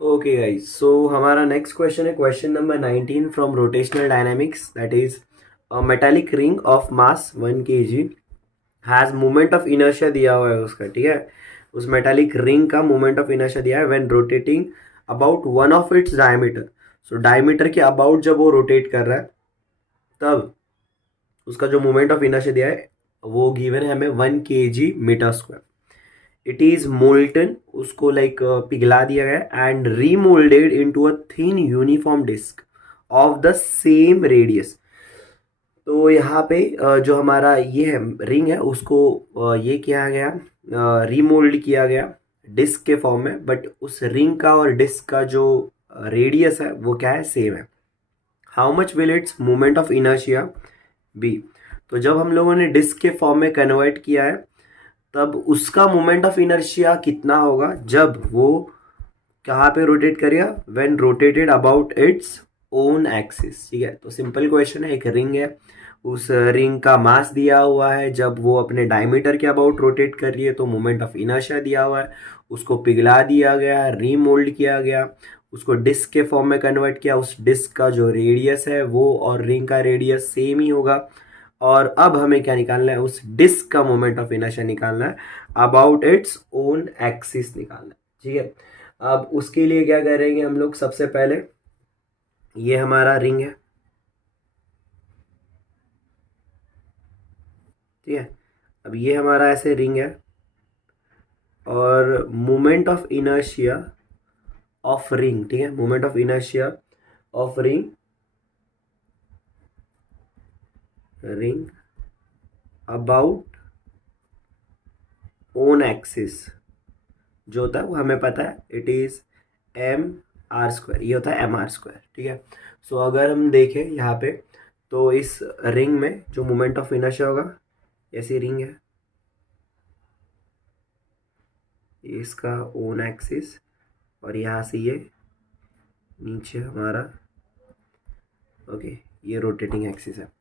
Okay guys, सो हमारा next question है question number 19 from rotational dynamics, that is a metallic ring of mass 1 kg has moment of inertia दिया हुआ है उसका, ठीक है। उस मेटालिक रिंग का मोमेंट ऑफ इनर्शिया दिया है when rotating about one of its diameter. So diameter के अबाउट जब वो रोटेट कर रहा है तब उसका जो मोमेंट ऑफ इनर्शिया दिया है वो गिवन है हमें 1 kg metre square. It is molten, उसको लाइक पिघला दिया गया and remoulded into a thin uniform disc of the same radius. तो यहाँ पे जो हमारा ये है रिंग है उसको ये किया गया, रीमोल्ड किया गया डिस्क के फॉर्म में, बट उस रिंग का और डिस्क का जो रेडियस है वो क्या है, सेम है। How much will its moment of inertia be. तो जब हम लोगों ने डिस्क के फॉर्म में कन्वर्ट किया है तब उसका मोमेंट ऑफ इनर्शिया कितना होगा जब वो कहाँ पे रोटेट करेगा, when rotated about its own axis, ठीक है। तो सिंपल क्वेश्चन है, एक रिंग है, उस रिंग का मास दिया हुआ है, जब वो अपने डायमीटर के अबाउट रोटेट कर रही है तो मोमेंट ऑफ इनर्शिया दिया हुआ है, उसको पिघला दिया गया, रीमोल्ड किया गया, उसको डिस्क के फॉर्म में कन्वर्ट किया, उस डिस्क का जो रेडियस है वो और रिंग का रेडियस सेम ही होगा। और अब हमें क्या निकालना है, उस डिस्क का मोमेंट ऑफ इनर्शिया निकालना है, अबाउट इट्स ओन एक्सिस निकालना है, ठीक है। अब उसके लिए क्या करेंगे हम लोग, सबसे पहले ये हमारा रिंग है, ठीक है। अब ये हमारा ऐसे रिंग है और moment of inertia of ring, ठीक है, moment of inertia of ring about own axis जो होता है वो हमें पता है, इट इज mr², ये होता है mr², ठीक है। सो अगर हम देखें यहाँ पे तो इस रिंग में जो मोमेंट ऑफ इनर्शिया होगा, ऐसी रिंग है, ये इसका ओन एक्सिस और यहाँ से ये नीचे हमारा, ओके, ये रोटेटिंग एक्सिस है।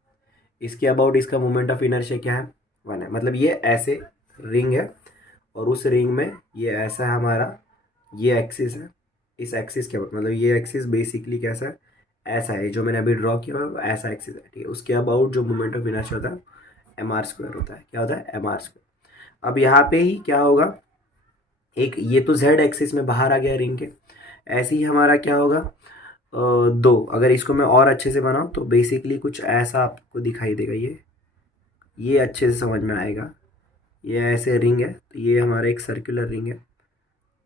इसके अबाउट इसका मोमेंट ऑफ इनर्शिया क्या है, 1 है। मतलब ये ऐसे रिंग है और उस रिंग में ये ऐसा है हमारा, ये एक्सिस है, इस एक्सिस के अबाउट, मतलब ये एक्सिस बेसिकली कैसा है, ऐसा है, जो मैंने अभी ड्रॉ किया हुआ है ऐसा एक्सिस है, ठीक है। उसके अबाउट जो मोमेंट ऑफ इनर्शिया होता है mr² होता है, क्या होता है, mr²। अब यहाँ पे ही क्या होगा, एक ये तो z एक्सिस में बाहर आ गया रिंग के, ऐसे ही हमारा क्या होगा, दो, अगर इसको मैं और अच्छे से बनाऊँ तो बेसिकली कुछ ऐसा आपको दिखाई देगा, ये अच्छे से समझ में आएगा। ये ऐसे रिंग है, तो ये हमारा एक सर्कुलर रिंग है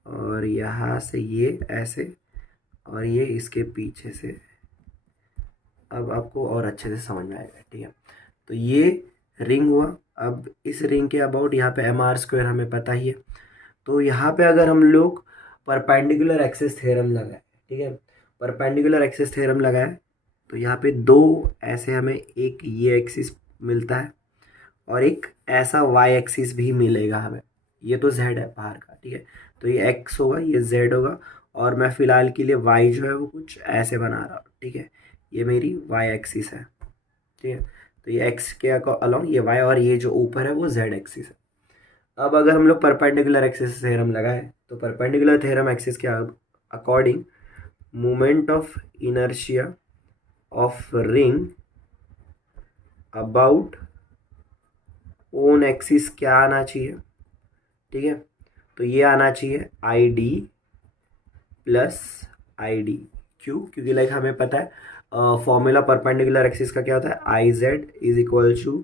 और यहाँ से ये ऐसे और ये इसके पीछे से, अब आपको और अच्छे से समझ में आएगा, ठीक है। तो ये रिंग हुआ। अब इस रिंग के अबाउट यहाँ पे mr² हमें पता ही है, तो यहाँ पे अगर हम लोग परपेंडिकुलर एक्सिस थ्योरम लगाए, ठीक है, परपेंडिकुलर एक्सिस थ्योरम लगाए तो यहाँ पे दो ऐसे हमें, एक ये एक्सिस मिलता है और एक ऐसा वाई एक्सिस भी मिलेगा हमें। ये तो z है बाहर का, ठीक है, तो ये x होगा, ये z होगा, और मैं फ़िलहाल के लिए y जो है वो कुछ ऐसे बना रहा हूँ, ठीक है। ये मेरी y एक्सिस है, ठीक है। तो ये x के अलॉन्ग ये y और ये जो ऊपर है वो z एक्सिस है। अब अगर हम लोग परपेंडिकुलर एक्सिस थ्योरम लगाए तो परपेंडिकुलर थ्योरम एक्सिस के according moment of inertia of ring about own axis क्या आना चाहिए, ठीक है। तो ये आना चाहिए I D plus I D, क्यों, क्योंकि लाइक हमें पता है फॉर्मूला परपेंडिकुलर एक्सिस का क्या होता है, I z is equal to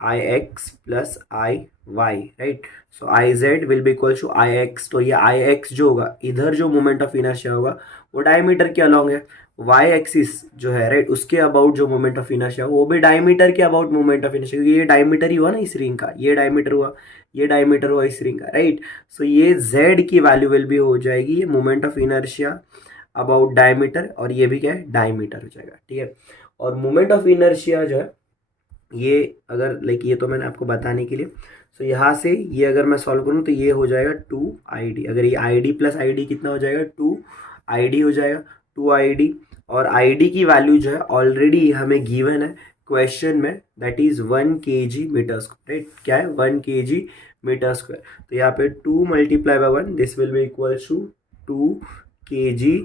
I x plus I y, right. So I z will be equal to I x, तो ये आई एक्स जो होगा, इधर जो मोमेंट ऑफ इनर्शिया होगा वो डायमीटर के अलॉन्ग है, वाई एक्सिस जो है, राइट, उसके अबाउट जो मोमेंट ऑफ इनर्शिया वो भी डायमीटर के अबाउट मोमेंट ऑफ इनर्शिया, क्योंकि ये डायमीटर ही हुआ ना इस रिंग का, ये डायमीटर हुआ, ये डायमीटर हुआ इस रिंग का, राइट। सो ये z की वैल्यू विल भी हो जाएगी ये moment of inertia about diameter, और ये भी क्या है, डायमीटर हो जाएगा, ठीक है। और मोमेंट ऑफ इनर्शिया जो है ये, अगर लाइक ये तो मैंने आपको बताने के लिए, सो यहाँ से ये अगर मैं सॉल्व करूँ तो ये हो जाएगा 2id, अगर ये id प्लस id कितना हो जाएगा, 2id हो जाएगा, 2id। और id की वैल्यू जो है ऑलरेडी हमें गिवन है क्वेश्चन में, that is 1 kg metre square, right, क्या है, 1 kg मीटर स्क्वायर। तो यहाँ पे 2 × 1 this will be equal to 2 kg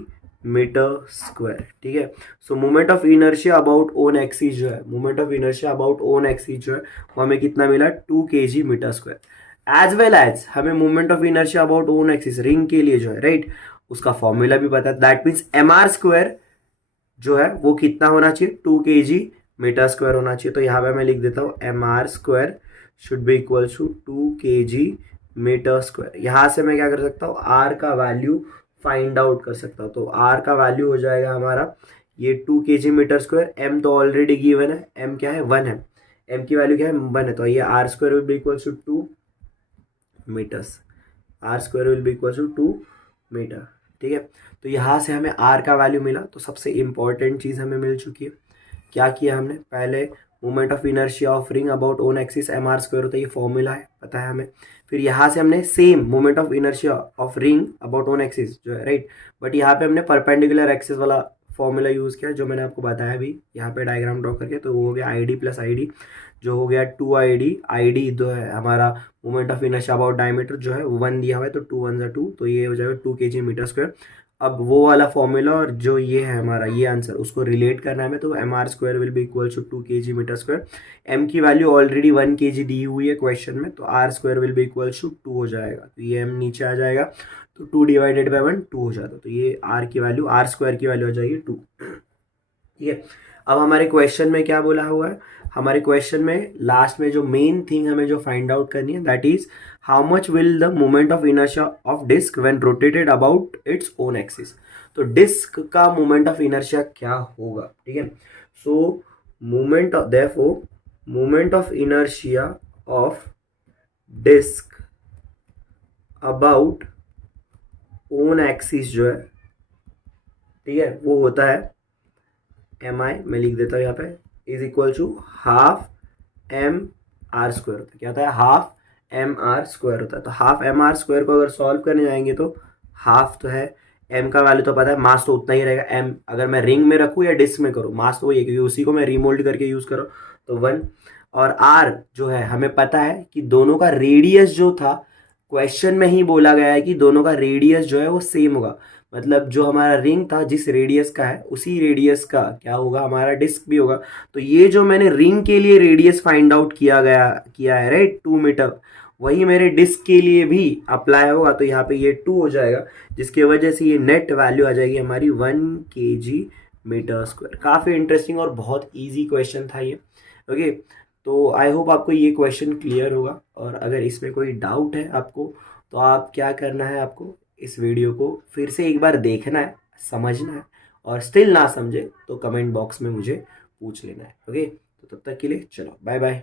metre square, ठीक है। So moment of inertia about own axis जो है, moment of inertia about own axis जो है वो हमें कितना मिला 2 kg metre square. As well as हमें moment of inertia about own axis ring के लिए जो है राइट, उसका फॉर्मूला भी पता है, दैट मीन्स mr स्क्वायर जो है वो कितना होना चाहिए 2 kg मीटर स्क्वायर होना चाहिए। तो यहाँ पे मैं लिख देता हूँ mr square should be equal to 2 kg metre square. यहाँ से मैं क्या कर सकता हूँ, r का वैल्यू फाइंड आउट कर सकता हूँ। तो r का वैल्यू हो जाएगा हमारा ये 2 kg मीटर स्क्वायर, m तो ऑलरेडी गिवन है, m क्या है 1 है, m की वैल्यू क्या है 1 है, तो ये r square will be equal to 2 meters, r square will be equal to 2 meter, ठीक है। तो यहाँ से हमें r का वैल्यू मिला, तो सबसे इंपॉर्टेंट चीज़ हमें मिल चुकी है। क्या किया हमने, पहले moment of inertia of ring about own axis mr square होता है, ये फॉर्मूला है पता है हमें। फिर यहाँ से हमने same moment of inertia of ring about own axis जो है राइट, बट यहाँ पे हमने परपेंडिकुलर एक्सिस वाला फॉर्मूला यूज़ किया जो मैंने आपको बताया भी यहाँ पे डायग्राम ड्रॉ करके। तो वो हो गया ID प्लस ID जो हो गया 2ID, ID जो है हमारा moment of inertia about diameter जो है 1 दिया हुआ है, तो 2 1 2, तो ये हो जाएगा 2 kg मीटर स्क्वायर। अब वो वाला फॉर्मूला और जो ये है हमारा ये आंसर उसको रिलेट करना है हमें, तो mr square will be equal to 2 kg metre square. m की वैल्यू ऑलरेडी 1 kg दी हुई है क्वेश्चन में, तो r square will be equal to 2 हो जाएगा, तो ये m नीचे आ जाएगा, तो 2 डिवाइडेड बाई 1 2 हो जाता है, तो ये r की वैल्यू r स्क्वायर की वैल्यू हो जाएगी 2, ठीक है। अब हमारे क्वेश्चन में क्या बोला हुआ है, हमारे क्वेश्चन में लास्ट में जो मेन थिंग हमें जो फाइंड आउट करनी है that is how much will the moment of inertia of disc when rotated about its own axis. तो डिस्क का मोमेंट ऑफ इनर्शिया क्या होगा, ठीक है। So moment of therefore moment of inertia of disc about own axis जो है, ठीक है, वो होता है एम आई, मैं लिख देता हूँ यहाँ पे, is equal to half M R square होता है। क्या होता है, हाफ एम आर स्क्वायर होता है। तो हाफ एम आर स्क्वायर को अगर सॉल्व करने जाएंगे तो हाफ तो है, एम का वैल्यू तो पता है, मास तो उतना ही रहेगा, एम अगर मैं रिंग में रखूँ या डिस्क में करूँ मास तो वही है क्योंकि उसी को मैं रिमोल्ड करके यूज़ करूँ, तो 1। और आर जो है हमें पता है कि दोनों का रेडियस जो था क्वेश्चन में ही बोला गया है कि दोनों का रेडियस जो है वो सेम होगा, मतलब जो हमारा रिंग था जिस रेडियस का है उसी रेडियस का क्या होगा हमारा डिस्क भी होगा। तो ये जो मैंने रिंग के लिए रेडियस फाइंड आउट किया है राइट 2 मीटर, वही मेरे डिस्क के लिए भी अप्लाई होगा, तो यहाँ पे ये 2 हो जाएगा, जिसकी वजह से ये नेट वैल्यू आ जाएगी हमारी 1 kg मीटर स्क्वायर। काफ़ी इंटरेस्टिंग और बहुत ईजी क्वेश्चन था ये, ओके। तो आई होप आपको ये क्वेश्चन क्लियर होगा, और अगर इसमें कोई डाउट है आपको तो आप क्या करना है, आपको इस वीडियो को फिर से एक बार देखना है, समझना है, और स्टिल ना समझे तो कमेंट बॉक्स में मुझे पूछ लेना है, ओके। तो तब तक के लिए चलो बाय बाय।